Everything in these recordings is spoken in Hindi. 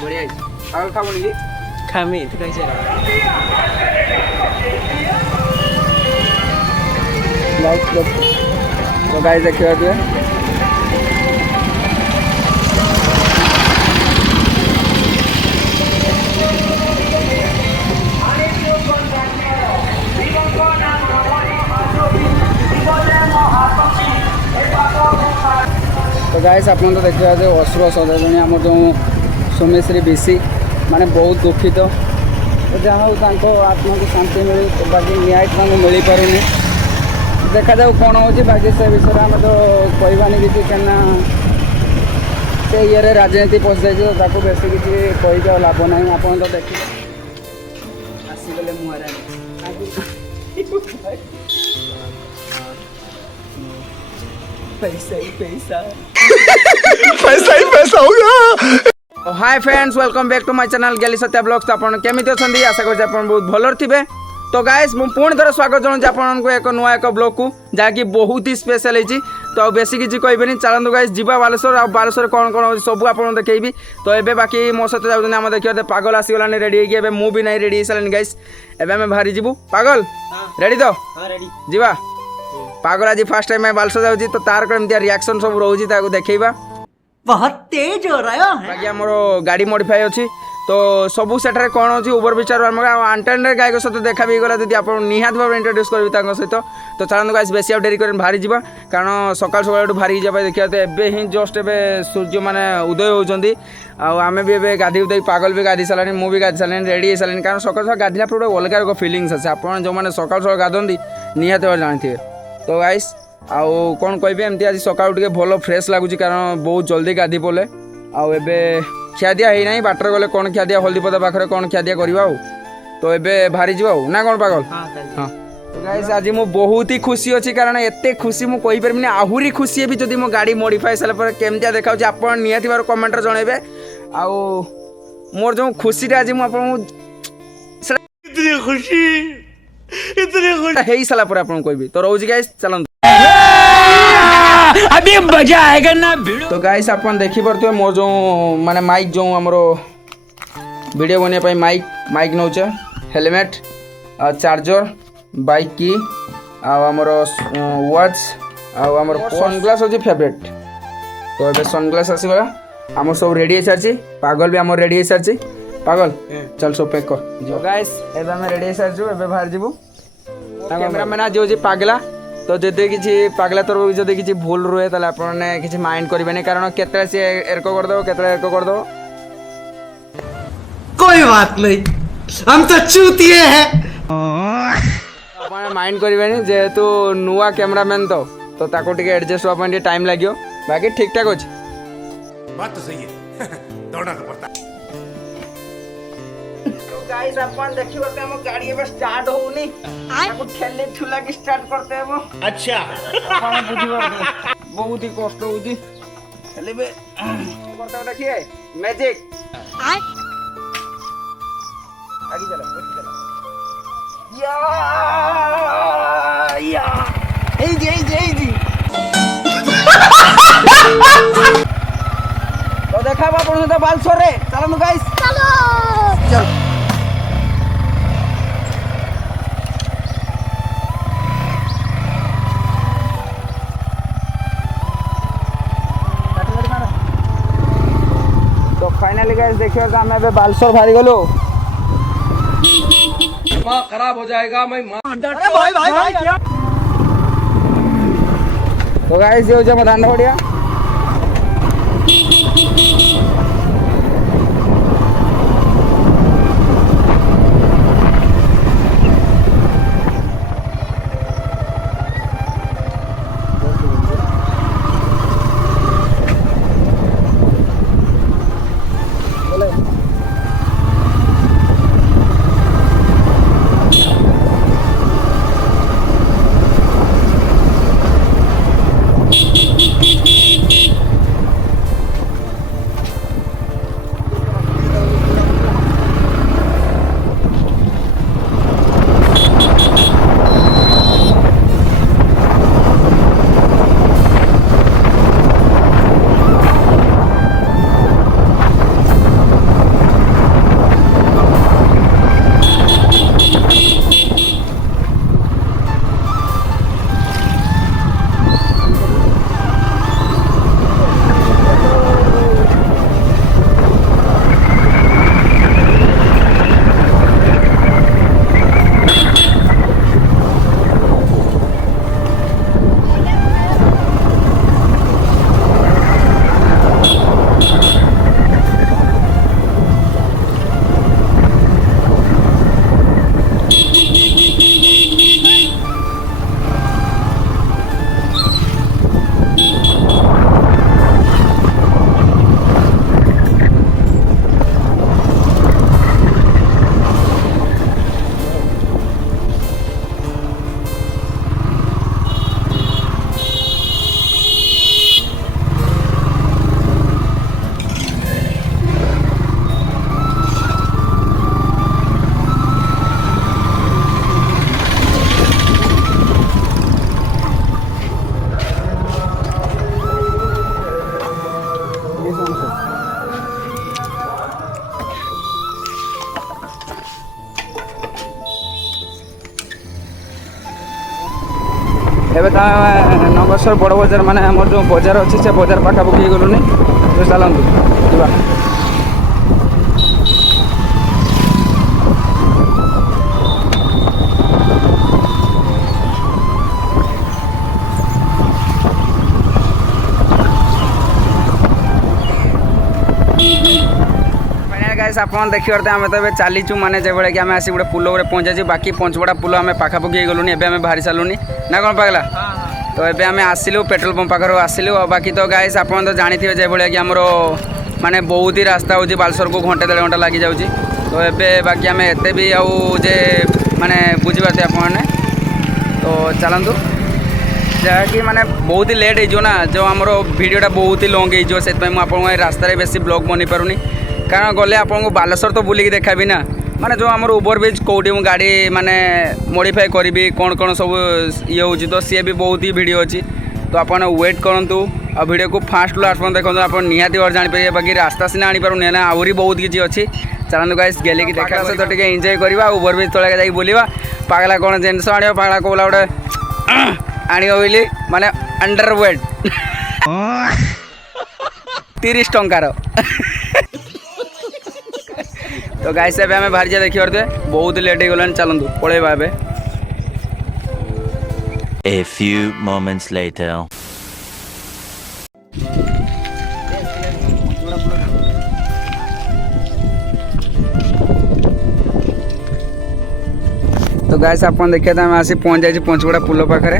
बढ़िया पागल खा बोली खामी तो कैसे तो गाइस देखिए दिए तो गाइस आप तो देखिए अश्रु सदाजनी आम जो सोमेश्री बेसी माने बहुत दुखित तो जहाँ हो आत्मा को शांति मिली बाकी न्याय मिल पारुनी देखा जाऊ कौन हो बाकी से विषय आम तो कहबानी किसी क्या से ये राजनीति पशि जाए तो बेस किसी कही लाभ ना आप तो देखिए आसीगले पैसा ही पैसा पैसा ही पैसा होगा। Hi friends welcome back to my channel गैली सत्या ब्लॉग्स। तो आपन केमिति अछंदी आशा करछि आपन बहुत भलर थिबे। तो गाइस मु पुणी थर स्वागत जणाउछि आपन को एक नुआ एक ब्लॉग को जाकि बहुत ही स्पेशल है। तो बेसी किसी कहबेनी चलतु गाइस जीवा बालेश्वर आ बालेश्वर कौन कौन हो सब आपन देखैबी। तो एबे बाकी मो सहित जाउछन हम देखियो पागल आसी गलानी रेडी होगी एबे मु भी नहीं रेडी हेसलानी गाइस। एबे हम भारी जीवु पागल रेडी तो हां रेडी जीवा पागल आज फर्स्ट टाइम मैं बालेश्वर जाउछि तो तार केमतिया रिएक्शन सब रहउछि ताको देखैबा। बहुत तेज हो रहा है बाकी आमर गाड़ी मॉडिफाई अच्छी तो सबू सेठारे कौन अच्छी ओवर विचार आंटाने गायक सहित देखा भी गला यदि आप निहाती भाव इंट्रोड्यूस करी सहित। तो चलते गाइस बेसी आ डेरी कर बाहरी जा कारण सकाल सकाल बाहरी जाए देखिए तो एबे ही जस्ट एबे सूर्य माने उदय होती आम भी एबे गाधी उदय पागल भी गाधी सारे मुझे भी गाधी सारे रेडी हो सारे कारण सकाल सकाल गाधला पर गोटे अलग एक फिलिंग्स अच्छे आप जो मैंने सकाल सकाल गाधती निहाती भाव जानते। तो गाइस आउ कौन कह एमती आज सकाल टे भल फ्रेश लगुच कारण बहुत जल्दी गाधी पड़े आबे खियादिया है ना बाटर गले कौन खियादिया हल्दीपदा पाखे कौन खियादिया करवा तो एबे भारी जा ना कौन पागल। हाँ तो गाइस आज मु बहुत ही खुशी अच्छी कारण एते खुशी मु कहि परबिनी आहुरी खुशी भी जदि मो गाड़ी मॉडिफाई साला पर केमतिया देखा आपण निहाती बार कमेंट रे जणेबे आउ मोर जो खुशी आज मु आपण इतनी खुशी हेई साला पर आपण कहबी। तो रहउजी गाइस चलन अभी मजा आएगा ना। तो गाइस अपन देखी पड़ते मोर जो माने माइक जो हमरो वीडियो बनिया पाई माइक नौचे हेलमेट चार्जर बाइक की आमर वॉच आमर सनग्लास अच्छी फेवरेट। तो ये सनग्लास आसीगला आम सब रेडी हो सारी पागल भी आम रेडी हो सारी पागल चल सब पैक कर जो गाइस एबे हम रेडी हो सारी एबे बाहर जीवु कैमरामैन आज हो पागला। तो जदि किसी पागला तरफ जदि किसी भूल रुए ताले आपने किसी माइंड करेंगे कारण केतरा से एरको करदो केतरा एरको करदो कोई बात नहीं हम तो चूतिए हैं आपने माइंड करेंगे जेहेतु नुआ कैमरामैन तो ताको टिके एडजस्ट होगा पे टाइम लगे बाकी ठीक ठाक अच्छे बात तो सही है दौड़ना तो पड़ता है। गाइस अपन देखियो त हम गाड़ी बस स्टार्ट होउनी ताको ठेले ठुला के स्टार्ट करते हैं वो अच्छा अपन बुझिबो बहुत ही कष्ट होउची ठेले बे करता देखिए मैजिक आगे चला या ए जी तो देखा बा अपन तो बालेश्वर रे चलो गाइस चल फाइनली गाइस देखिए तो हम अबे बालेश्वर भारी गलो दिमाग खराब हो जाएगा मैं अरे भाई क्या तो गाइस ये हो जा दांडा बढ़िया ଏବେ ତ ନଗେଶ୍ୱର ବଡ଼ ବଜାର ମାନେ ଆମର ଯେଉଁ ବଜାର ଅଛି ସେ ବଜାର ପାଖାପାଖି ହେଇଗଲୁନି। ତ ଚାଲନ୍ତୁ ଯିବା। गाइस आप देखिए आम तो ये चलीचु माने जो कि आम आसी गोटे पुल पहुँचाची बाकी पंचपड़ा पुल आम पाखापाखि गलुनी एवं बाहरी सारूनी ना कौन पगला। तो ये आम आसिलु पेट्रोल पंप पाखर आसिलु बाकी तो गाइस आप तो जानी थे जो कि आमर माने बहुत ही रास्ता हो बालेश्वर को घंटे 1.5 घंटा लगी जाऊँगी। तो ये बाकी आम एत भी आए माने बुझीपारे आपने तो चलतु जहाँकि माने बहुत ही लेट हो ना जो आमर वीडियोटा बहुत ही लंग हो रास्तार बेसी ब्लॉग बनी पारुनी कारण गले आपको बालेश्वर तो बुलिक देखाबी ना माने जो आमर ओवर ब्रिज कौटी मु गाड़ी माने मॉडिफाई करी कौन कौन सब ये हो तो सी भी बहुत ही वीडियो अच्छी। तो आप वेट करूँ आ वीडियो को फास्ट लास्ट पर्यटन देखो आप निहाती भाव जापर बाकी रास्ता सीना आनीपारे ना आहरी बहुत किसी अच्छी। चलते गाइस गेले कि देखा सहित टे एंजय करवा ओवर ब्रिज तले जाकि बुलवा पागला कौन जिनस आण पागला कौला गोटे आण बोली माने अंडर वेट 30 टंकार। तो गाइस एबे हमें बाहर जा देखि परते बहुत लेट हो गलान चलंतु पळेबा एबे। A few moments later. तो गाइस आपन देखिए तो आसी पहुँच जाइए पंचगड़ा पुल पाखे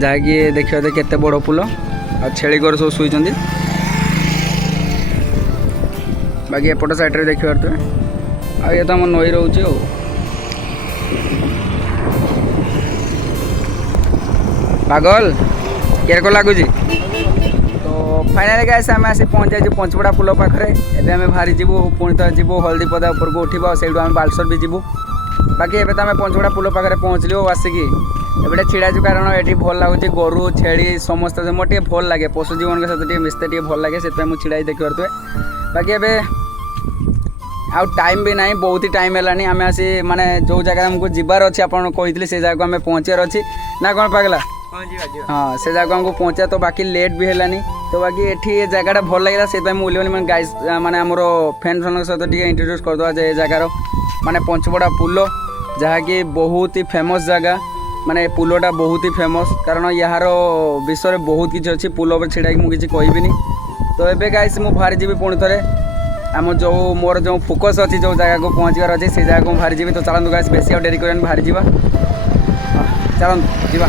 जहाँकि देखिए केते बड़ पुल आ छेली घर सब शुई बाकी एपट साइड रे देखिए पारे आ ये तो आम नई रोचे पागल केर को लगुच। तो फाइनाली गाइस आम आसी पहुँच जाइए पंचपड़ा पुल पाखे एबे आम बाहरी जीवु पुणी थे जीवु हल्दीपदा ऊपर को उठा से आम बालेश्वर भी जीवु बाकी एबे तो आम पंचगड़ा पुल पाखे पहुँचलु आसिकी एबे छिड़ाचु कारण ये भल लगुच गोरु छेली समस्त मोटे भल लगे पशु जीवन के सहित मिशते भल लगे से मुझे छिड़ा देखि पारे। बाकी एबे आउ टाइम भी ना बहुत ही टाइम है आम आसी माने जो जगह हमको जीवार अच्छे आपको कही से जगह आम पहुँचार अच्छी ना कौन पागला। हाँ से जगह हमको पहुँचा तो बाकी लेट भी है तो बाकी ये जगह भल लगे से मुझे मैंने गाइस माने आमर फ्रेंड फ्रेंड सहित इंट्रोड्यूस करदे ये जगार माने पंचपड़ा पुल जहाँकि बहुत ही फेमस जगह माने पुलटा बहुत ही फेमस कारण यार विषय बहुत किसी अच्छी पुल पर छिड़ा मुझे कहबी। तो ये गाइस मुझे बाहरी जी पुणी थे आम जो मोर जो फोकस अच्छी जो जगह को पहुँचार अच्छे से जगह को बाहरी जी। तो चलते गाइस बेसी डेरी कर बाहरी जा चलते जा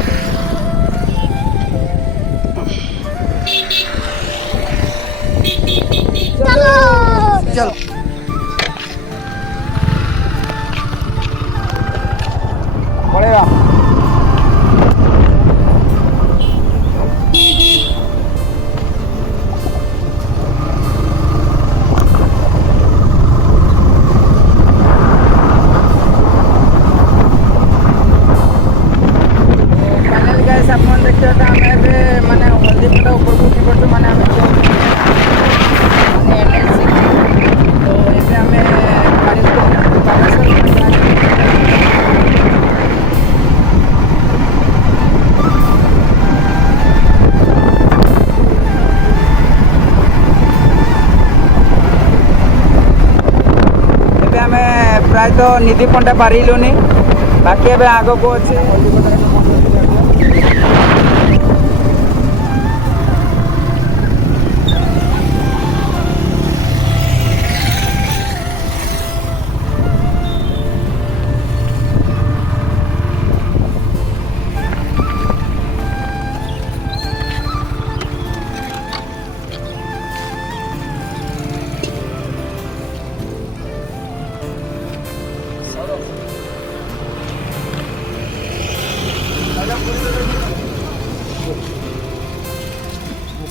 चलो पड़ेगा। माने हल्दीपदा ऊपर को उठी पड़े माने प्राय तो निधि पंटा पारिलुनी बाकी एबे आगो को अच्छे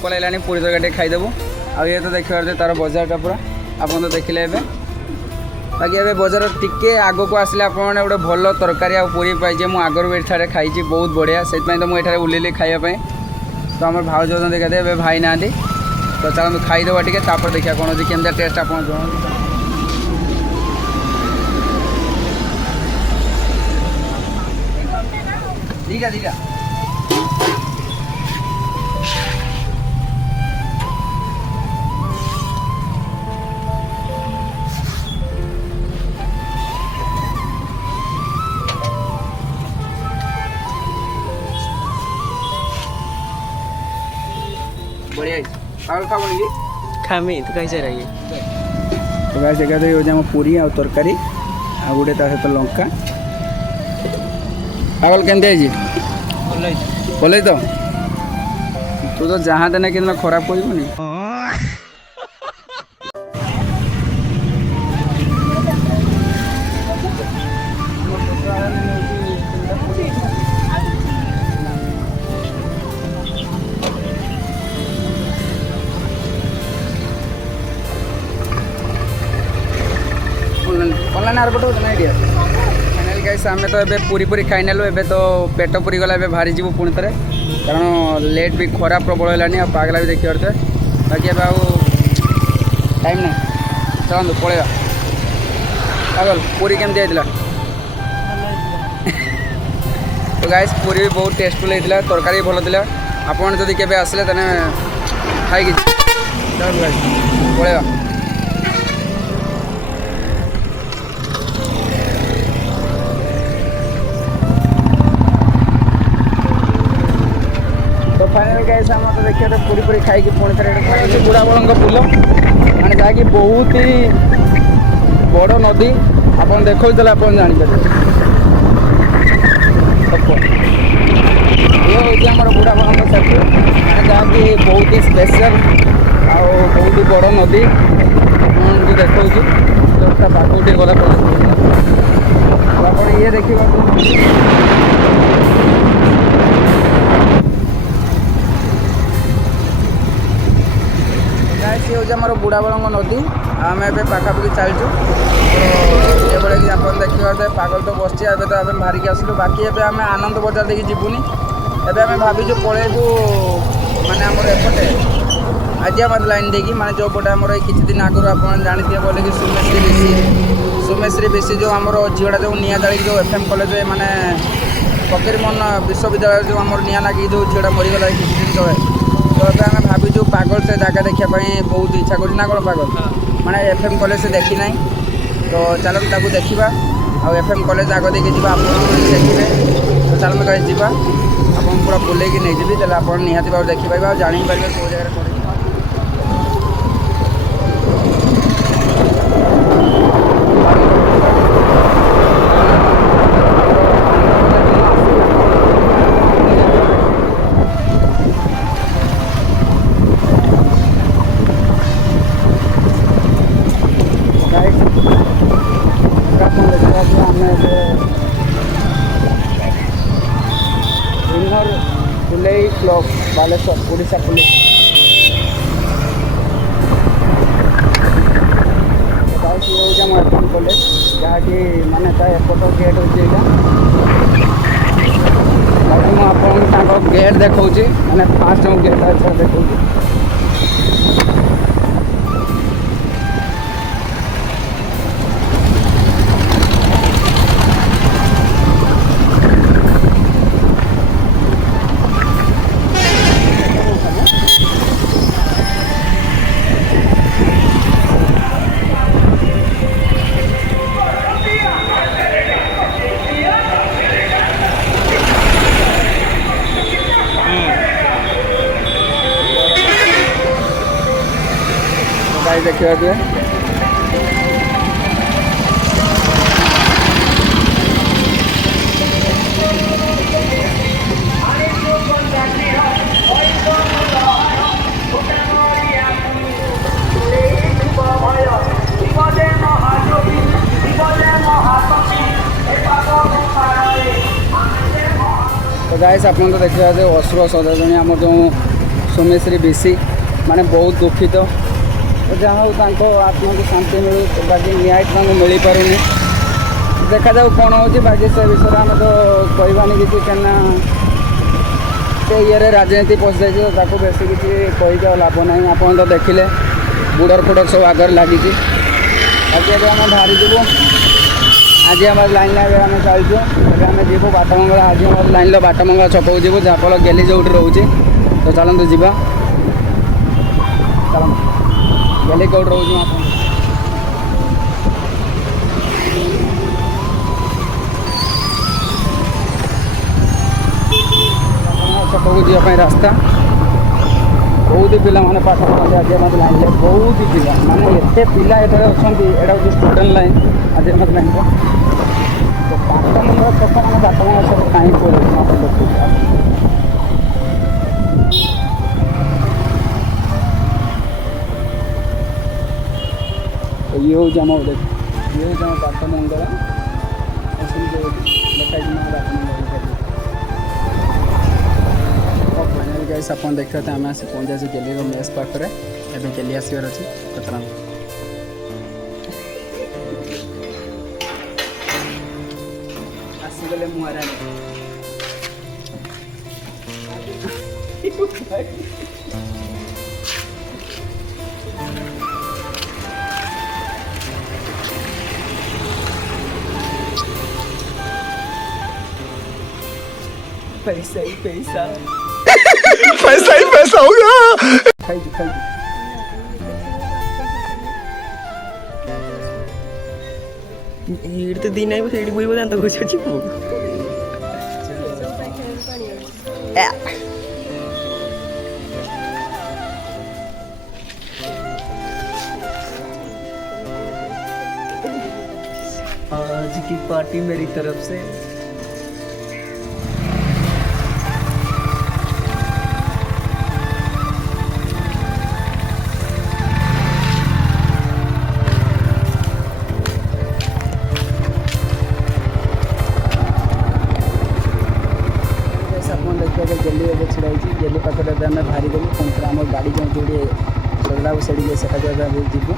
भोक लगे पूरी तरकारी खाईदेबू आ ये तो देखिए तार बजारटा पूरा आप तो देखिले बाकी ए बजार टिके आग को आसले आप गोटे भल तरकारी आ पूरी पाइजे मुझे आगर एठारे खाई बहुत बढ़िया से तो मुझे उल्लेली खायापी। तो आम भाज देखा भाई ना तो चलते खाईदेवा टे देखा कौन अच्छी केमती टेस्ट आप दीटा दीटा पागल खाबनी कि खामी तो कैसे रहिए तो गाइस देखा तो ये पूरी आ तरकारी आ गोटे ता सहित लंका पागल केमती है बोले तो तू तो जहाँ देने कि खराब करनी ऑनलाइन आर पटे ना आइडिया फाइनाल गाइस आम तो ए पूरी पूरी खाई नेलु ए तो पेट पूरी गला भारी जीव पुणी थे कारण लेट भी खरा प्रबल है पागला भी देखी पारे बाकी अब टाइम ना चलते पलैया पागल पूरी केमती होता तो गाइस पूरी भी बहुत टेस्टफुल होता तरकारी भी भल था आपड़ जदि केवे आसले तेने खाई पलैया तो फाइनाल गाइस हम तो देखिए तो पूरी पूरी खाई पुणी थे बुढ़ा बड़ों पुल मैंने जहाँकि बहुत ही बड़ नदी आप देखो आप जापर ये हूँ आम बुढ़ा बड़ों सेतु मैंने जहाँकि बहुत ही स्पेशल आ बहुत ही बड़ नदी आपको देखा तो पाखु गला आप ये देखा सी हूँ आम बुढ़ा बड़ों नदी आम ए पाखापाखि चलचु तो ये कि आप देखिए पागल तो बस तो आम बाहरिक आसलु बाकी एवं आम आनंद बजार देखिए जीवनी एवं आम भाविचु पलैबू माने आमर एपटे आजियाबाद लाइन देखी माने जो पटे आम किसी दिन आगुरी आप जानते बोले कि सुमेश्री बेसी जो आम झीटा जो निआ जाड़ी जो FM कॉलेज माने फकीरमोहन विश्वविद्यालय जो आम निआ नागी जो झीटा मरीगला किसी दिन तले तो ये आम भाविचु पागल से जगह देखापी बहुत इच्छा कर कौन पागल माने FM कॉलेज से देखी ना तो चलते ताकू देखा आ FM कॉलेज आग देखिए जी आप देखिए तो चलते कहीं जावा आप पूरा बुलेक नहीं जी तेल आप निहाती भाव देखिपारे और जापारे कौ जगह club Baleshwar Odisha police FM college जहाँकि माने एपट गेट होती आपको गेट देखा मैंने फास्ट गेट अच्छा देखा देखिए तो गाइस आप तो देखा अश्रु सदाजनी आम जो सोमेश्री बेसी माने बहुत दुखित तो जहाँ हो आत्मा को शांति मिलू बाकी न्याय मिल पार देखा जाऊ कौन हो बाकी से विषय आम तो कहबानी किसी क्या से ये राजनीति पशि जाइए तो बेसी किसी कहीकि लाभ ना आप तो देखिले बुडर फुडर सब आगे लगी बाकी आम बाहरी जीवु आजियाबाद लाइन आम चलचु आम जीवु बाटमंगला आजियाबाद लाइन बाटमंगला छकू जीवु जहाँफल गेली जो रोचे तो चलते जीवा चलते गेली कौट रोज छकू जावाई रास्ता बहुत पिला माने पाठ पढ़ते आजीरनाथ लाइन रे बहुत पिला माने एते पिला एठारे अछंती एटा होची स्टूडेंट लाइन आजीरनाथ लाइन रे तो 5 नंबर 6 नंबर 7 नंबर सब काई पड़े मत देखो तो ये हो जामा देख ये हो जामा 5 नंबर असली जो लिखा है ना 8 नंबर फाइनल गाइस अपन देखते थे आम आसी पहुँचा गेली मेस पाखे एवं गेली आसबार अच्छी कतरा आसीगले मुहारा पैसा ही पैसा पैसा ही पैसा होगा। खाई ଏଇଠି ତ ଦିନ ଆଇବ ସେଇଠି ବୁଇବ ଦାନ୍ତ ଘୁଷ ଯିବୁ आज की पार्टी मेरी तरफ से गेली ଏବେ ଛିଡ଼ା ହେଇଛି ଗେଲି ପାଖରେ ଏବେ ଆମେ ବାହାରି ଗଲୁ ପୁଣି ଆମ ଗାଡ଼ି ଯେଉଁ ଯେଉଁଠି ସରିଲା ସେଠିକି ସେଟାକୁ ଏବେ ଆମେ ଯିବୁ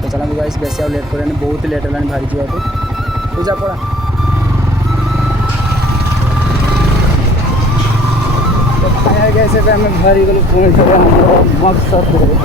ତ ଚାଲନ୍ତୁ ଗାଇସ୍ ବେଶୀ ଆଉ ଲେଟ୍ କରିବାନି ବହୁତ ଲେଟ୍ ହେଲାଣି ବାହାରି ଯିବାକୁ ପୂଜା ପଳା ଗାଇସ୍ ଏବେ ଆମେ ବାହାରି ଗଲୁ ପୁଣି ଥରେ ଆମର ମକସଦରେ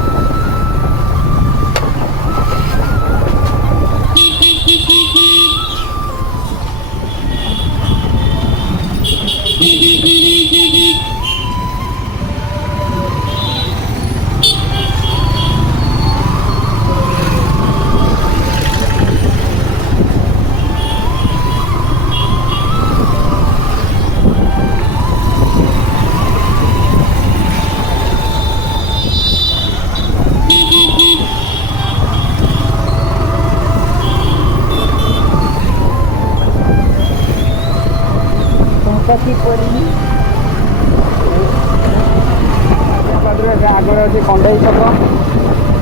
आगे अच्छे कंडेई छक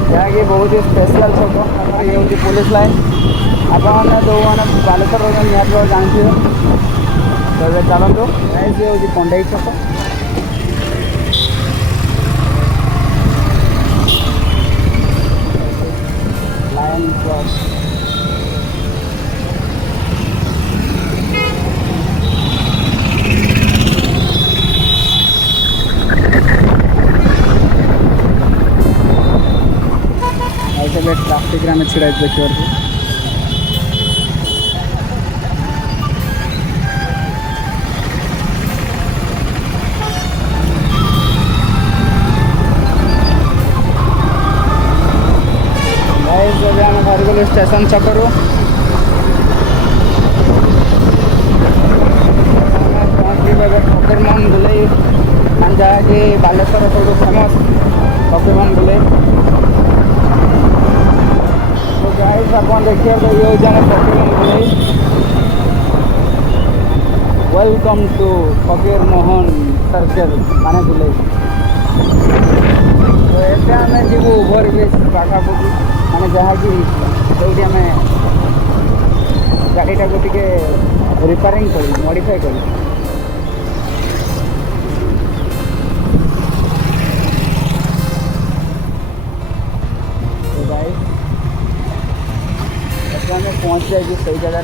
जहाँकि बहुत ही स्पेशल छक ये हूँ पुलिस लाइन आपने जो मैंने बालेश्वर निहत जानते तो चलतु ये हूँ कंडेई छक लायन क्लब ट्राफिक में छिड़ा देखिए आम बाहर गलु स्टेशन छकरू फकीरमोहन बुले जहाँकि बालेश्वर सब फेमस फकीरमोहन बुले गाइस अपन देखिए तो ये जन फकीरमोहन बुले वेलकम टू फकीरमोहन सर्कल माने बुले तो ये आम जीव ओभर ब्रिज पाखापाखि माने जहाँकि जोटी आम गाड़ीटा को टिके रिपेयरिंग कर मॉडिफाई कर तो गाइस आम पहुँच जाए सही जगह